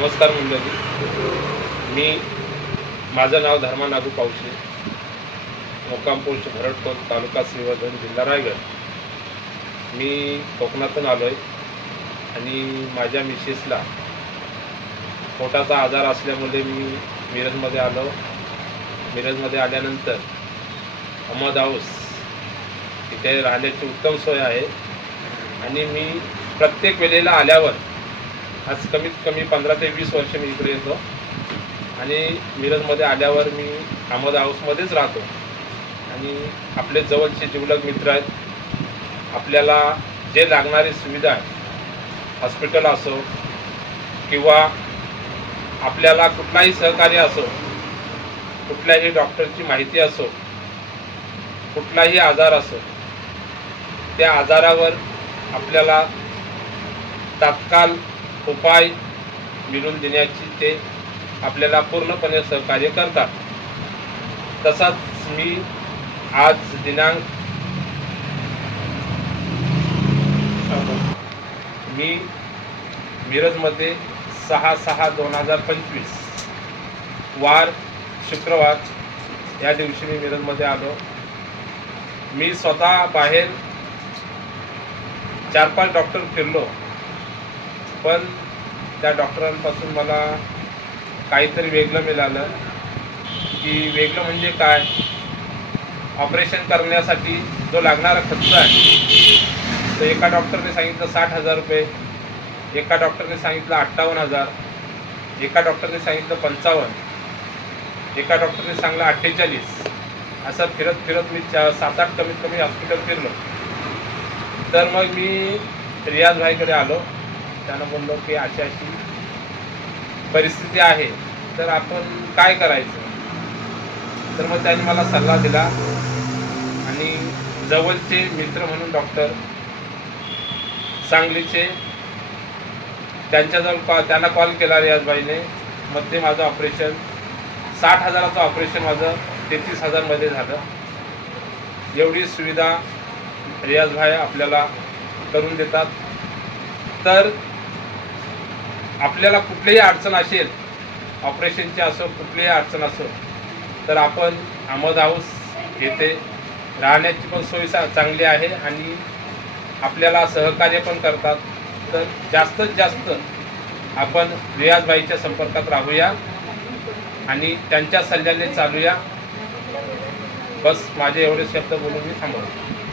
नमस्कार मंडळी, मी माझं नाव धर्मा नागू पावशे, मुक्काम पोस्ट भरडकोट, तालुका श्रीवर्धन, जिल्हा रायगड. मी कोकणातून आलो आहे आणि माझ्या मिसेसला पोटाचा आजार असल्यामुळे मी मिरजमध्ये आलो. मिरजमध्ये आल्यानंतर अहमद हाऊस तिथे राहण्याची उत्तम सोय आहे आणि मी प्रत्येक वेळेला आल्यावर आज कमीत कमी 15 ते 20 वर्ष मी इकडे येतो आणि मिरजमध्ये आल्यावर मी अहमद हाऊसमध्येच राहतो आणि आपले जवळचे जिवलग मित्र आहेत. आपल्याला जे लागणारी सुविधा आहे, हॉस्पिटल असो किंवा आपल्याला कुठलाही सहकार्य असो, कुठल्याही डॉक्टरची माहिती असो, कुठलाही आजार असो, त्या आजारावर आपल्याला तात्काळ उपाय मिळवून देण्याची ते आपल्याला पूर्णपणे सहकार्य करतात. तसाच मी आज दिनांक मी मिरजमध्ये 6/6/2025 वार शुक्रवार या दिवशी मी मिरजमध्ये आलो. मी स्वतः बाहेर 4-5 डॉक्टर फिरलो, पण त्या डॉक्टरांपासून मला काहीतरी वेगळं मिळालं. की वेगळं म्हणजे काय, ऑपरेशन करण्यासाठी जो लागणारा खर्च आहे तो एका डॉक्टरने सांगितलं 60,000 रुपये, एका डॉक्टरने सांगितलं 58,000, एका डॉक्टरने सांगितलं 55, एका डॉक्टरने सांगितलं 48. असं फिरत फिरत मी 7-8 कमीत कमी हॉस्पिटल फिरलो. तर मग मी रियाज भाईकडे आलो. त्यानं बोललो की अशी अशी परिस्थिती आहे, तर आपण काय करायचं. तर मग त्यांनी मला सल्ला दिला आणि जवळचे मित्र म्हणून डॉक्टर सांगलीचे, त्यांच्याजवळ त्यांना कॉल केला रियाजभाईने. मग ते माझं ऑपरेशन 60,000चं ऑपरेशन माझं 33,000मध्ये झालं. एवढी सुविधा रियाजभाई आपल्याला करून देतात. तर आपल्याला कुठलीही अडचण असेल, ऑपरेशनची असो, कुठलीही अडचण असो, तर आपण अहमद हाऊस येथे राहण्याची पण सोय चांगली आहे आणि आपल्याला सहकार्य पण करतात. तर जास्तीत जास्त आपण रियाजभाईच्या संपर्कात राहूया आणि त्यांच्या सल्ल्याने चालूया. बस माझे एवढे शब्द बोलून मी थांबवतो.